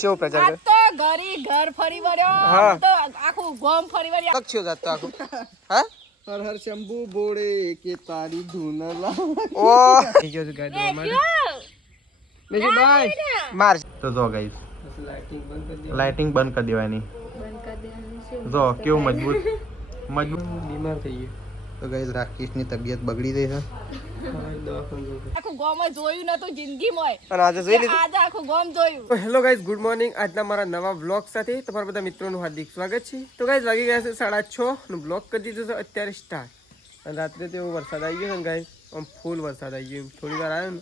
શું પ્રચાર આ તો ઘરી ઘર ફરી વળ્યો. હા. તો આખું ગોમ ફરી વળ્યો. કક્ષો જાતો આખું હા હર હર શંભુ બોળે કે તારી ધૂન લા ઓ થઈ ગયો છે ગાડી માટે મેજી બાય માર તો જો ગાઈસ લાઇટિંગ બંધ કરી દેવાની જો કેવું મજબૂત બીમાર થઈ ગયો તો ગાઈસ રાકેશની તબિયત બગડી ગઈ છે આખું ગોમ જોયું નતું જિંદગીમાં. અને આજે જોઈ લીધું આજે આખું ગોમ જોયું. તો હેલો ગાઈઝ ગુડ મોર્નિંગ. આજના મારા નવા વ્લોગ સાથે તમારા બધા મિત્રોનું હાર્દિક સ્વાગત છે. તો ગાઈઝ વાગી ગયા છે 6:30 નું બ્લોગ કરી દીધું છે અત્યારે સ્ટાર્ટ. અને રાત્રે તો એવો વરસાદ આવી ગયો છે ને ગાઈઝ, આમ ફૂલ વરસાદ આવી ગયો. થોડી વાર આવ્યો ને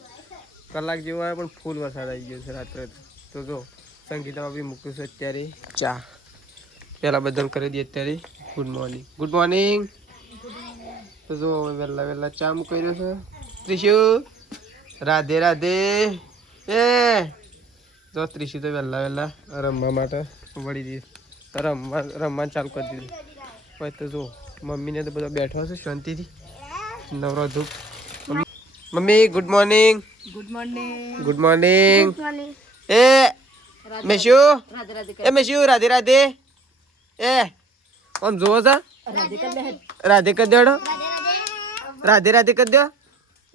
કલાક જેવો આવ્યો પણ ફૂલ વરસાદ આવી ગયો છે રાત્રે. તો જો સંગીતામાં બી મૂક્યું છે અત્યારે ચા. પહેલાં બધાને કરી દઈએ અત્યારે ગુડ મોર્નિંગ. Good morning. તો જો વહેલા ચા મૂકી રહ્યો છે. ત્રિશુ રાધે રાધે. એ જો ત્રિશુ તો વહેલા રમવા માટે વળી દીધી, રમવાનું ચાલુ કરી દીધું. પછી તો જો મમ્મીને તો બધા બેઠો છે શાંતિથી નવરો ધૂપ. Mummy good morning. Good morning. Good morning. એ મેશુ એ મેશુ રાધે રાધે. એ આમ જોવો છે રાધે કરી દેડો. રાધે રાધે કરી દો.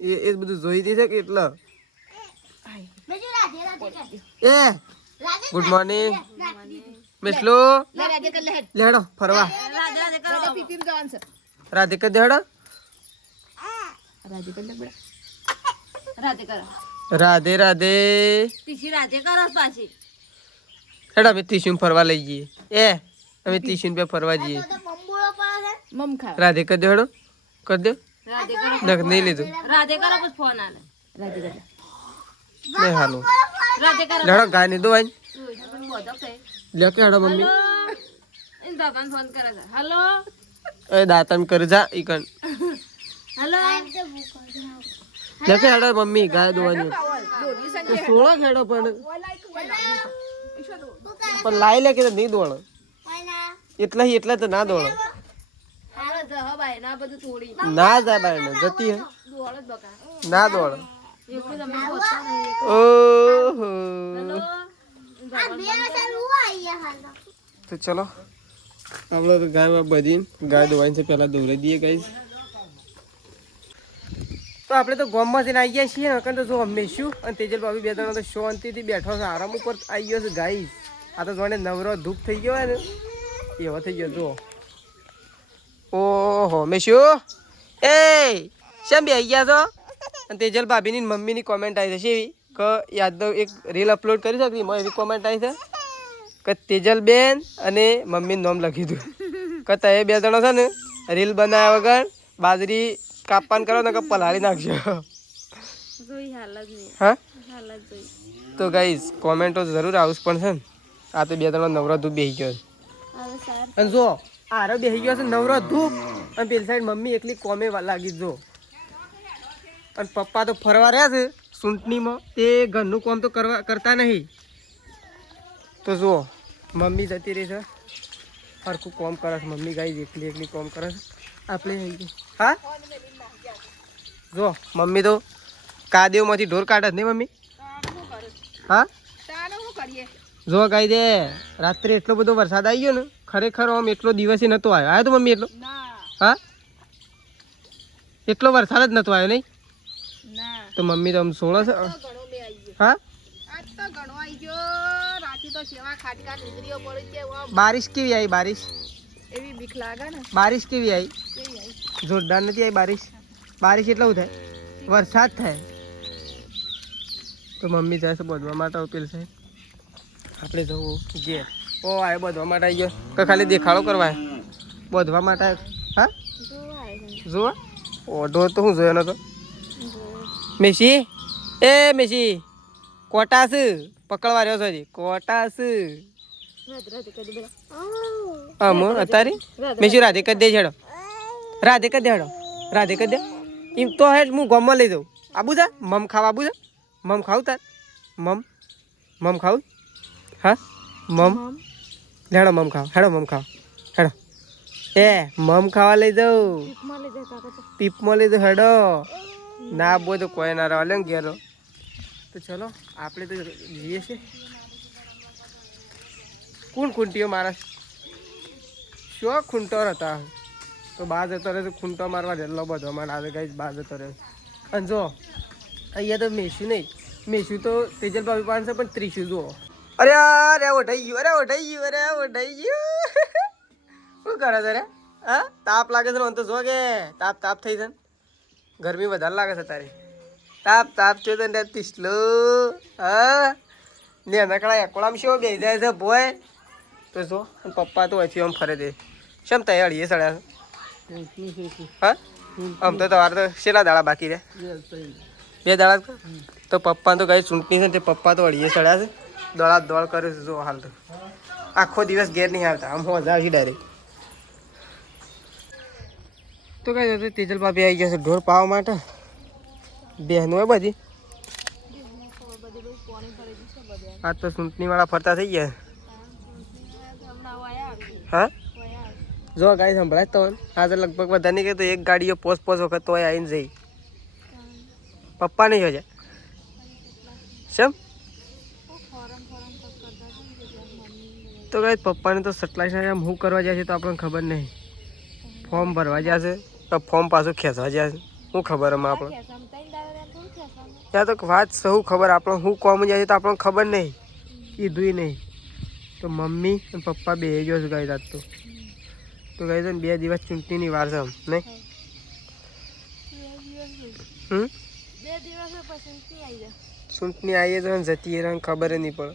એ બધું જોઈ દીધે કે એટલે એ ગુડ મોર્નિંગ મિસલો લેડો ફરવા. રાધે કર દેડો. રાધે રાધે. હેડો અમે તીશું ફરવા લઈ જઈએ. એ અમે તીશું पे ફરવા જઈએ. રાધે કર દેડો. કર દે નખ નહીં લીધું. નહીં હાલો લેડો ગાય નહીં દો આઈ લે કે હેડો મમ્મી. એ દાતન કર જા ઈકન લે કે હેડો મમ્મી ગાય દોવાની સોળા હેડો પણ લાઈ લે કે નહીં દોણ એટલા તો ના દોણ ના જાય બાય ને જતી હે ના દોડ. ઓહો તો ચલો આપણે તો ગાયમાં બધી ગાય દોવાની છે પહેલા દોરાઈ દઈએ ગાઈસ. તો આપણે તો ગામમાં જઈને આવી ગયા છીએ ને તો જો હંમેશું અને તેજલ ભાભી બે જણા તો શાંતિથી બેઠો છે આરામ ઉપર આવી ગયો છે ગાઈસ. આ તો જોને નવરો ધૂપ થઈ ગયો ને એવો થઈ ગયો જો. ઓહો મેશુ એ શેમ બે આવી ગયા છો. અને તેજલ ભાભીની મમ્મીની કોમેન્ટ આવી છે એવી કે યાદવ એક રીલ અપલોડ કરી શકતી એમાં એવી કોમેન્ટ આવી છે કે તેજલ બેન અને મમ્મીનું નામ લખી દઉં કે તમે બે જણો છે ને રીલ બનાવ્યા વગર બાજરી કાપવાન કરો ને કે પલાળી નાખજો. હા તો ગાઈઝ કોમેન્ટો જરૂર આવું પણ છે ને. આ તો બે જણો નવરો ધૂપ બેસી ગયો છે અને જો આરો બેસી ગયો છે નવરો ધૂપ અને પેલી સાઈડ મમ્મી એકલી કોમે લાગી જો. અને પપ્પા તો ફરવા રહ્યા છે સૂંટણીમાં તે ઘરનું કામ તો કરતા નહીં. તો જુઓ મમ્મી જતી રહી છે સરખું કામ કરે છે. મમ્મી ગાઈ એકલી કામ કરે છે આપણે. હા જો મમ્મી તો કાદેવમાંથી ઢોર કાઢે જ નહીં મમ્મી. હા જો ગાઈ દે રાત્રે એટલો બધો વરસાદ આવી ગયો ને ખરેખર આમ એટલો દિવસે નતો આવ્યો. આવ્યો તો મમ્મી એટલો? હા એટલો વરસાદ જ નતો આવ્યો નહીં તો મમ્મી તો આમ સોળો છે. હા બારિશ કેવી આવી? બારિશ કેવી આવી? જોરદાર નથી આવી બારિશ. બારિશ એટલું થાય વરસાદ થાય તો મમ્મી જાય છે બધવા માટે પેલ છે આપણે જવું ઘેર. ઓ આ બધવા માટે આવી ગયો કે ખાલી દેખાડો કરવા બધવા માટે? હા જોવા ઓઢો તો હું જોયો નતો. મેસી એ મેસી કોટાસ પકડવા રહ્યો છે કોટાસ. અત્યારે મેસી રાધે કરી દે છેડો. રાધે કરી દે હેડો. રાધે કરી દે એમ તો હે હું ગામમાં લઈ જાઉં. આબુ જા મમ ખાવા આબુ જા. મમ ખાવું તાર મમ ખાવું? હા મમ હેડો મમ ખાવ. હેડો મમ ખાવ હેડો. એ મમ ખાવા લઈ જાઉં પીપમાં લઈ જાઉં હેડો. ના બોય તો કોઈ ના રહે ઘેરો. તો ચલો આપણે તો જઈએ છીએ કોણ ખૂંટીઓ મારા શું ખૂંટો હતા તો બહાર જતો રહે ખૂંટો મારવા જેટલો બધો મારે આવે કઈ બહાર જતો રહે અને જો અહીંયા તો મેસું નહીં મેસું તો તેજલ ભાભી પાસે પણ ત્રીસું જુઓ અરે અરે ઓઢાઈ ગયું અરે ઓઢાઈ ગયું અરે ઓઢાઈ ગયું શું કરે છે રે હા તાપ લાગે છે ને તો જો કે તાપ થઈ છે ને ગરમી વધારે લાગે છે તારે તાપ છે તો તીસલો હા ને નકળા એકોળામાં શું બે જાય છે ભોય તો જો પપ્પા તો અહીંથી આમ ફરે દે શેમ તૈયારી એ સડ્યા હા આમ તો તમારે તો શેલા દાડા બાકી રે 2 દાડા તો પપ્પા તો કઈ ચૂંટણી છે તે પપ્પા તો અડીએ સડ્યા છે દોડા દોડ કરે છે જો હાલ તો આખો દિવસ ઘેર નહીં આવતા આમ મજા આવશે ડાયરેક્ટ તો કઈ હતું તેજલ ભાભી આવી જશે ઢોર પાવા માટે બહેનો હોય બધી આ તો ચૂંટણી વાળા ફરતા થઈ ગયા હા જો ગાડી સંભળાય તો આજે લગભગ બધા નહીં કહેતો એક ગાડીઓ પોસ વખત તો આવીને જઈ પપ્પા નહીં હોય શેમ તો ગાઈ પપ્પાને તો સટલાઈસ આમ હું કરવા જાય છે તો આપણને ખબર નહીં ફોર્મ ભરવા જશે તો ફોર્મ પાછું ખેંચવા જશે શું ખબર એમાં આપણે ત્યાં તો વાત સહુ ખબર આપણે હું કોમ જાય છે તો આપણને ખબર નહીં કીધું નહીં તો મમ્મી અને પપ્પા બે ગયો છે ગાઈ રાત તો ગાઈ છે ને 2 દિવસ ચૂંટણીની વાર છે આમ નહીં ચૂંટણી આવીએ તો જતી એ ખબર નહીં પડે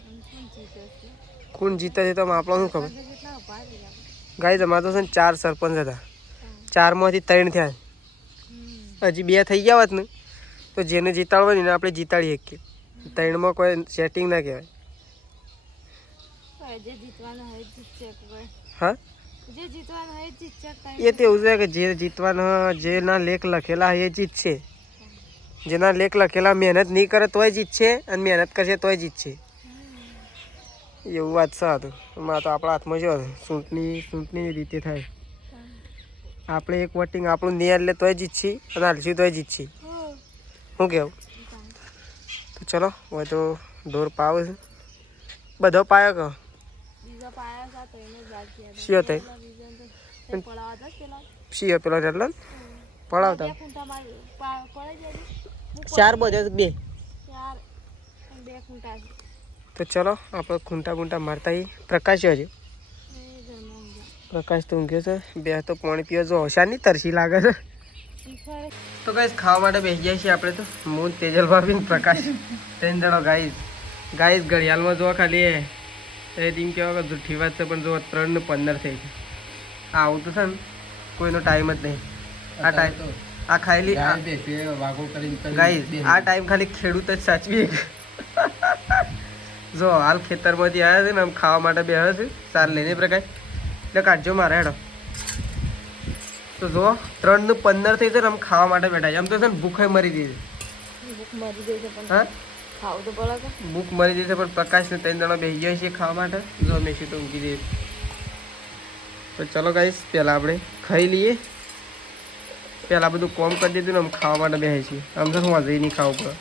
કોણ જીતે છે તો આપણને શું ખબર ગાઈ તમારે તો છે ને 4 સરપંચ હતા 4માંથી 3 થયા હજી 2 થઈ ગયા હોત ને તો જેને જીતાડવા ને આપણે જીતાડીએ શકીએ 3માં કોઈ સેટિંગ ના કહેવાય હા એ તો એવું છે કે જે જીતવાના જેના લેખ લખેલા એ જીતશે જેના લેખ લખેલા મહેનત નહીં કરે તોય જીતશે અને મહેનત કરશે તોય જીતશે એવું વાત છે હતું એમાં તો આપણા હાથમાં શું ચૂંટણીની રીતે થાય આપણે એક વોટિંગ આપણું નહીં એટલે તોય જીતશી અને હાલશું તોય જીતશી શું કહેવું તો ચલો હવે તો ઢોર પાવ છે બધો પાયો કહો શિયો થઈ શિયો પેલો એટલો પડાવતા 4 બધો 2 તો ચલો આપણે ખૂંટા મારતા પ્રકાશ હજુ પ્રકાશ તો ઊંઘ્યો છે 2 તો પાણી પીવો જો હોશિયાર નહીં તરસી લાગે છે તો ગાઈસ ખાવા માટે બેસી જાય છે આપણે તો હું તેજલ ભાભી ને પ્રકાશ 3 જણો ગાઈસ ઘડિયાળમાં જો ખાલી એ ટીમ કહેવા કે જૂઠી વાત છે પણ જો 3:15 થઈ છે આવું તો છે ને કોઈનો ટાઈમ જ નહીં આ ટાઈમ આ ખાલી ગાઈસ આ ટાઈમ ખાલી ખેડૂત જ સાચવી જો હાલ ખેતરમાંથી આવ્યા છે ને આમ ખાવા માટે બેહ્યા છે સાર લઈને પ્રકાશ એટલે કાઢજો મારે હેડો તો જો 3:15 થઈ છે ને આમ ખાવા માટે બેઠા છે આમ તો છે ને ભૂખે મરી ગઈ છે હા ભૂખ મરી જશે પણ પ્રકાશને 3 જણા બેસી જાય છે ખાવા માટે જો મેસી તો ઊંઘી જઈએ તો ચલો ગાઈસ પહેલાં આપણે ખાઈ લઈએ પહેલાં બધું કોમ કરી દીધું ને આમ ખાવા માટે બેસે છીએ આમ તો હું જઈ નહીં ખાવું પડે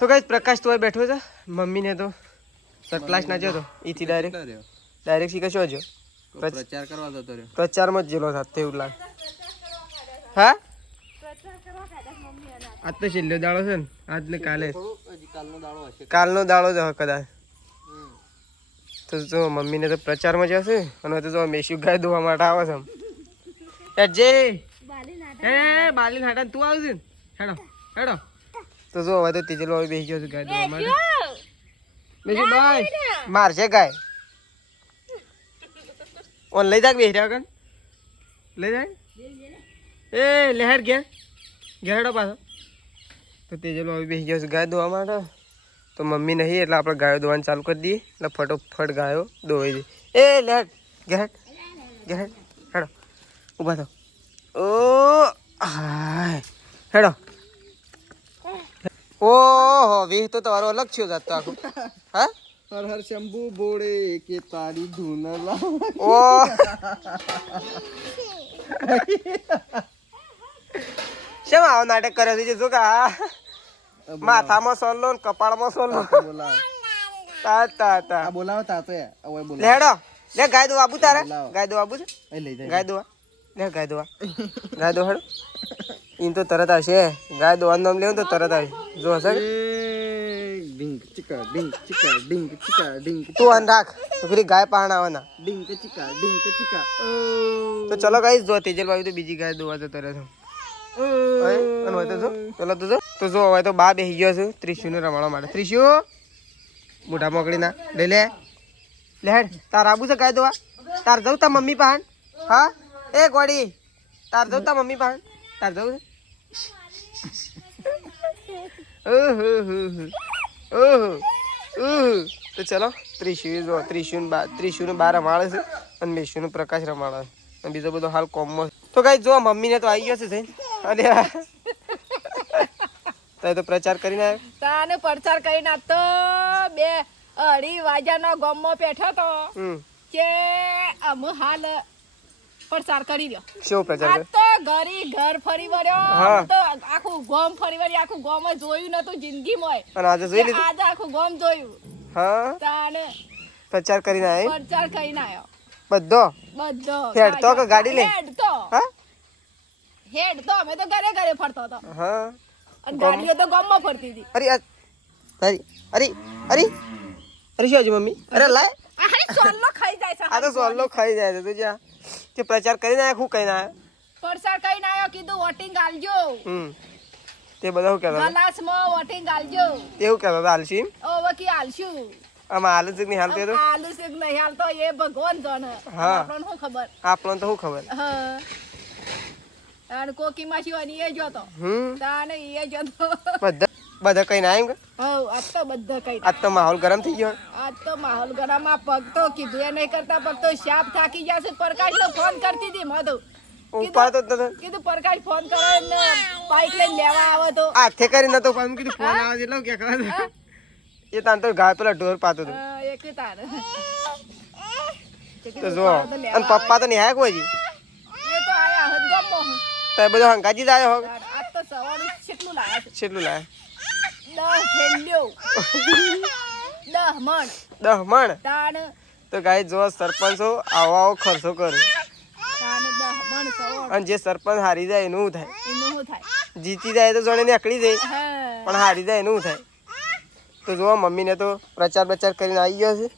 તો ગાઈસ પ્રકાશ તો બેઠો છે મમ્મીને તો સટલાસ ના જતો ઈથી ડાયરેક્ટ શીખે શું હજો પ્રચાર કરવા જતો રહ્યો પ્રચારમાં જ જેલો સાથે એવું લાગે હા આજ તો છેલ્લો દાડો છે ને આજ ને કાલે કાલનો દાડો જ કદાચ તો જો મમ્મીને તો પ્રચારમાં જશે અને તો જો મેસી ગાય ધોવા માટે આવે છે જે બાલી હાટા તું આવશે ને હેડો હેડો તો જો હવે તો તેજલ ભાભી બેસી ગયો છે ગાય ધોવા માટે મેસી બાય મારશે ગાય ઓન લઈ જા બેસી રહ્યા કન લઈ જાય એ લહેર ઘેરડો પાછો તો તેજલ ભાભી બેસી ગયો છે ગાય ધોવા માટે તો મમ્મી નહીં એટલે આપણે ગાયો ધોવાનું ચાલુ કરી દઈએ એટલે ફટોફટ ગાયો ધોવાઈ દઈએ એ લહેર ઘેર હેડો ઊભા થો ઓ હાય હેડો ઓહો વેહ તો તમારો અલગ થયો જાત તો આખું હા હર હર શંભુ બોળે કે તારી ધૂન લાવ ઓ શેમ આવો નાટક કરે છે જો કા માથામાં સોલ્લો ને કપાળમાં સોલ્લો બોલાવ તા તા તા આ બોલાવ તાતો એ ઓય બોલાવ લેડો લે ગાય દો આબુ તારે લાવો. ગાય દો આબુ છે એ લઈ જાય ગાય દો લે ગાય દો ગાય દો હેડો ઈન તો તરત આવશે ગાય દો નામ લેવું તો તરત આવશે જો હશે કે? ડિંગ ચિકા ડિંગ ચિકા તું અન રાખ તો ફરી ગાય પાણ આવવાના ડિંગ ચિકા તો ચલો ગાઈસ જો તેજલ ભાઈ તો બીજી ગાય દોવા જતો રહે છે અને હોય તો જો ચલો તો જો હવે તો બા બેસી ગયો છે ત્રિશુને રમાડવા માટે ત્રિશુ મોઢા મોકળી ના લઈ લે હેડ તાર આબુ છે ગાય દોવા તાર જવું તા મમ્મી પાન હા એ ગોડી તાર જવું તા મમ્મી પાન તાર જવું છે ઓહો તો ચલો ત્રિશુને બાર રમાડે છે અને મેશુનું પ્રકાશ રમાડે છે અને બીજો બધો હાલ કોમમાં તો કઈ જો મમ્મીને તો આવી ગયો છે જઈને અને તો પ્રચાર કરીને આવ્યો તાને પ્રચાર કરીને આ તો 2:30 વાગ્યાનો ગામમાં બેઠો તો કે અમે હાલ પ્રચાર કરી રહ્યો શું પ્રચાર આ તો ઘર ફરી વળ્યો હા. તો આખું ગામ ફરી વળી આખું ગામ જોયું નતું જિંદગીમાં અને આજે જોઈ લીધું આજે આખું ગામ જોયું હા તાને પ્રચાર કરીને આવ્યો પ્રચાર કરીને આવ્યો બધો બધો હેડ તો કે ગાડી લઈ? હા હેડ તો અમે તો ઘરે ફરતો હતો હા અને ગાડીઓ તો ગામમાં ફરતી હતી અરે અરે અરે અરે અરે શું હજુ મમ્મી અરે લાય આ સોલ્લો ખાઈ જાય છે આ તો સોલ્લો ખાઈ જાય છે તું જા તે પ્રચાર કરીને આવ્યા શું કહીને આવ્યા પ્રચાર કરીને આવ્યો કીધું વોટિંગ આલજો તે બધા શું કહેતા હતા ગલાસમાં વોટિંગ આલજો એવું કહેતા હતા હાલશી હવે કી આલશું આમાં હાલ જ નહીં હાલ તો આલુ છે કે નહીં હાલ તો એ ભગવાન જાણે હા. આપણને શું ખબર આપણને તો શું ખબર હા અને કોકી માસી વાની એ જોતો તાને એ જોતો બધા કઈ ના આવ્યું હવ આજ તો બધા કઈ આજ તો માહોલ ગરમ થઈ ગયો આજ તો માહોલ ગરમમાં પગ તો કીધું એ નહીં કરતા પગ તો શાપ થાકી જશે પ્રકાશ નો ફોન કરતી હતી મધુ ઉપાડતો જ નતો કીધું પ્રકાશ ફોન કરે ને બાઈક લઈને લેવા આવે તો હાથે કરી નતો પણ કીધું ફોન આવે છે એટલે કે ખબર એ તાન તો ગાય પેલા ઢોર પાતો હતો એક તાર તો જો અને પપ્પા તો નહીં આયા કોઈ હજી એ તો આયા હદ ગમો તો એ બધો હંકાજી જ આવ્યો હોગ આજ તો સવારે કેટલું લાયા છે કેટલું લાયા 10 થેલીઓ 10 મણ 10 મણ તાણ તો ગાય જો સરપંચો આવો ખર્ચો કરે તાણ 10 મણ સવારે અને જે સરપંચ હારી જાય એનું શું થાય એનું શું થાય જીતી જાય તો જોડે નીકળી જાય હા પણ હારી જાય એનું શું થાય તો જો મમ્મીને તો પ્રચાર કરીને આવી ગયો છે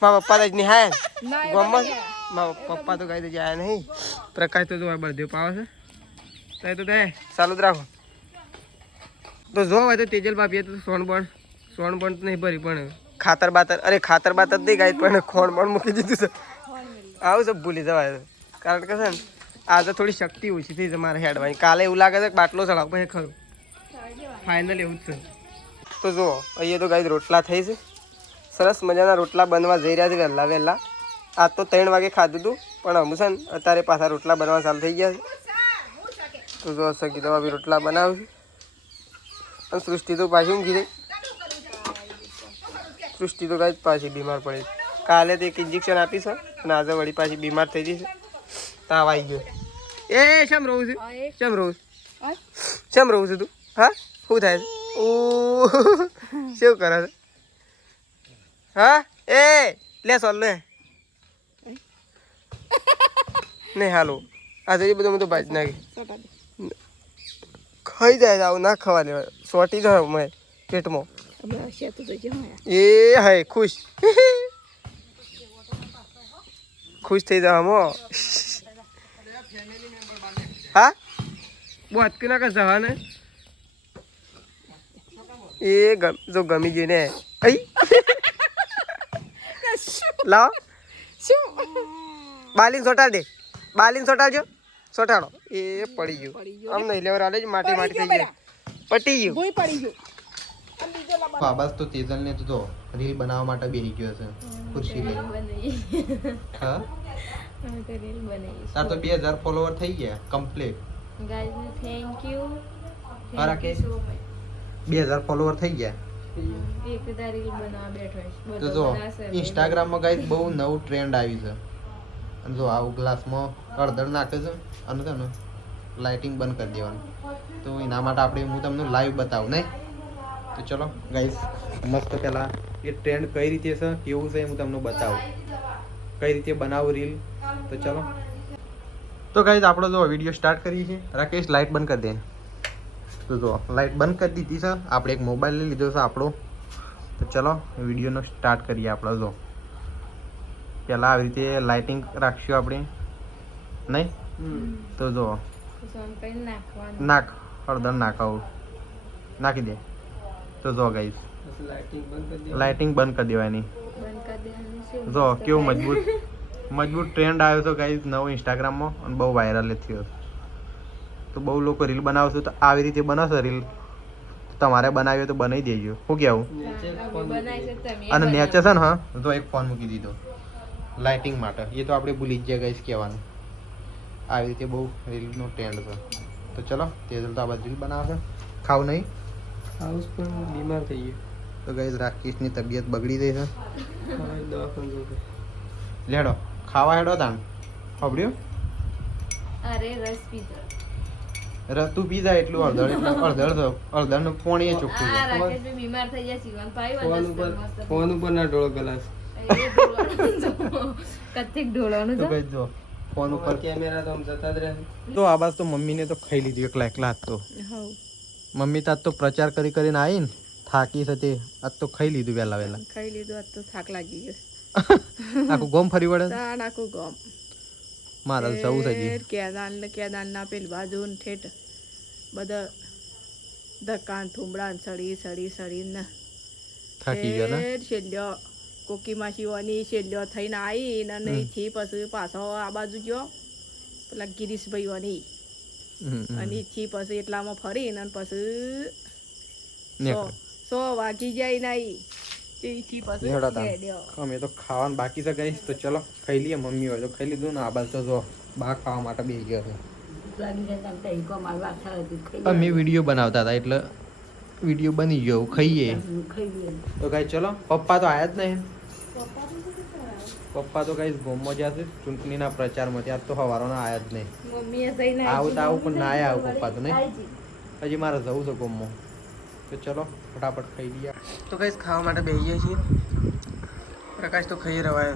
મારા પપ્પા તો જ નિહાય ના ગામમાં મારા પપ્પા તો કઈ જાય નહીં પ્રકાશ તો જોવા બળદેવ પાવે છે તો થાય ચાલુ જ રાખો તો જો હોય તો તેજલ ભાભીએ તો સોનબણ તો નહીં ભરી પણ ખાતર બાતર જ નહીં ગાય પણ ખોણ મૂકી દીધું છે આવું સબ ભૂલી જવાય છે કારણ કે છે ને આજે થોડી શક્તિ ઓછી થઈ છે મારે હેડવાની કાલે એવું લાગે છે કે બાટલો ચડાવ પછી ખરું ફાઇનલ એવું જ છે તો જુઓ અહીંયા તો ગાય રોટલા થઈ છે સરસ મજાના રોટલા બનવા જઈ રહ્યા છે વહેલા આજ તો 3 વાગે ખાધું હતું પણ હમું છે ને અત્યારે પાછા રોટલા બનવા ચાલુ થઈ ગયા છે તો જો સગી દવા બી રોટલા બનાવશે અને સૃષ્ટિ તો પાછી ઊંઘી રહી સૃષ્ટિ તો કાંઈ પાછી બીમાર પડી કાલે તો એક ઇન્જેક્શન આપી છે અને આજે વળી પાછી બીમાર થઈ જશે તાવ આવી ગયો એ શેમ રહું છે શેમ રહું છે તું હા શું થાય છે ઓ શું કરે છે હા એ લે સોલ લે નહીં હાલો આ જઈ બધું બધું ભાજી નાખી ખાઈ જાય આવું ના ખાવા દેવાય સોટી જાય મેં પેટમાં એ હાય ખુશ થઈ જાવ હમો હા બહુ અટકી ના કર જવા ને એ જો ગમી ગયું ને અઈ લાવ બાલીન સોટાડ દે સોટાડો એ પડી ગયું આમ નહીં લેવર આલે જ માટી થઈ ગઈ પટી ગયું હા બસ તો તેજલ ને તો રીલ બનાવવા માટે બેસી ગયો છે ખુરશી લઈ હા તાર તો 2000 ફોલોવર થઈ ગયા કમ્પ્લીટ Guys, thank you. અરે કે 2000 ફોલોવર થઈ ગયા એક રીલ બનાવવા બેઠો છે. તો જો ઇન્સ્ટાગ્રામ માં ગાઈસ બહુ નવું ટ્રેન્ડ આવી છે અને જો આવું ગ્લાસમાં હળદર નાખે છે અને છે ને લાઇટિંગ બંધ કરી દેવાનું. તો એના માટે આપણે હું તમને લાઈવ બતાવું નહીં. તો ચલો ગાઈસ મસ્ત પહેલાં એ ટ્રેન્ડ કઈ રીતે છે કેવું છે હું તમને બતાવું, કઈ રીતે બનાવું રીલ. તો ચલો તો ગાઈસ આપણો જો વિડીયો સ્ટાર્ટ કરીએ છીએ. રાકેશ લાઇટ બંધ કરી દે. તો જો લાઇટ બંધ કરી દીધી છે. આપણે એક મોબાઈલ લઈ લીધો છે આપણો. તો ચલો વિડીયોનો સ્ટાર્ટ કરીએ આપણે. જો પહેલાં આવી રીતે લાઇટિંગ રાખશું આપણે નહીં. તો જો નાખ હળદર નાખાવું નાખી દે. તો જો ગાઈસ લાઇટિંગ બંધ કરી દેવાની. જો કેવું મજબૂત ટ્રેન્ડ આવ્યો છે ગાઈસ નવો ઇન્સ્ટાગ્રામમાં અને બહુ વાયરલ થયો. તો બહુ લોકો રીલ બનાવશે તો આવી રીતે બનાવશે રીલ. તમારે બનાવી તો બનાવી દેજો. શું કહેવું? અને નેચર છે ને હા તો એક ફોન મૂકી દીધો લાઇટિંગ માટે. એ તો આપણે ભૂલી જ ગયા ગાઈસ કહેવાનું. આવી રીતે બહુ રીલનો ટ્રેન્ડ છે. તો ચલો તેજલ તો આ બાજુ રીલ બનાવશે. ખાવું નહીં હાઉસ પણ બીમાર થઈ ગયો. તો ગાઈસ રાકેશની તબિયત બગડી ગઈ છે. દવાખાને લેડો ખાવા હેડો તાણ ખબડ્યું. અરે રસ પીધો. તું પી જાય એટલું અડધરનું પોણી એ ચોખ્ખું છે. આ રાકેશભાઈ બીમાર થઈ જાય શિવન ભાઈ ફોન ઉપર ના ડોળો ગલાસ. કથિક ઢોળવાનું તો છે. ગાઈસ જો ફોન ઉપર કેમેરા તો આમ જતા જ રહે. તો આ બાજુ તો મમ્મીને તો ખાઈ લીધું એકલા આજ તો. મમ્મી તો આજ તો પ્રચાર કરીને આવી ને થાકી છે તે આજ તો ખાઈ લીધું વહેલા ખાઈ લીધું આજ તો થાક લાગી ગયો. આખું ગોમ ફરી વળે. તાણ આખું ગામ મારે જવું છે હજી. કેદાન ના પેલ બાજુ ને ઠેઠ બધા ધક્કાન થુંબડા સડી ને થાકી ગયો ને. છેલ્લો કોકી માસીઓની છેલ્લો થઈને આવી ને અહીંથી પછી પાછો આ બાજુ ગયો પેલા ગિરીશભાઈઓની અને અહીંથી પછી એટલામાં ફરીને પછી નીકળો. 100 વાગી જાય નહીં તેથી પછી લેવડા તાણ. હેડ્યો. અમે તો ખાવાનું બાકી છે ગાઈસ. તો ચલો ખાઈ લઈએ. મમ્મી હોય તો ખાઈ લીધું ને આ બાજુ તો જો બહાર ખાવા માટે બેસી ગયો છે. અમે વિડીયો બનાવતા હતા એટલે વિડીયો બની ગયો ખાઈએ. તો ગાઈસ ચલો પપ્પા તો આયા જ નહીં. પપ્પા તો ગાઈસ ગોમમાં જ્યાં છે ચૂંટણીના પ્રચારમાં ત્યાં તો હવારોના આયા જ નહીં. મમ્મીએ જઈને આવું તો આવું પણ ના આવું પપ્પા તો નહીં. હજી મારે જવું છે ગોમમાં. તો ચલો ફટાફટ ખાઈ લઈએ. તો કઈ ખાવા માટે બેસી ગયા છીએ. પ્રકાશ તો ખાઈ રવાય.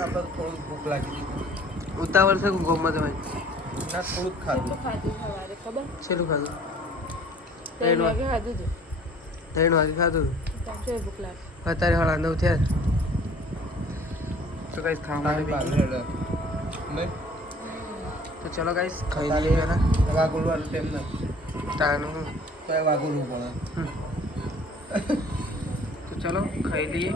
આપણે થોડું ભૂખ લાગી હતી. ઉતાવળ છે ગોમમાં તમારી? ના થોડુંક ખાધું. ખાધું સવારે ખબર છેલ્લું ખાધું? 3 વાગે ખાધું હતું. 3 વાગે ખાધું. પાછું ભૂખ લાગે. અત્યારે 9:30 થયા. તો કઈ ખાવા માટે બેસી ગયા. તો ચલો ગાઈસ ખાઈ લઈએ પહેલા. વાગોલવાનું ટાઈમ ના તાનું વાગોલવું પડે. તો ચલો ખાઈ લઈએ.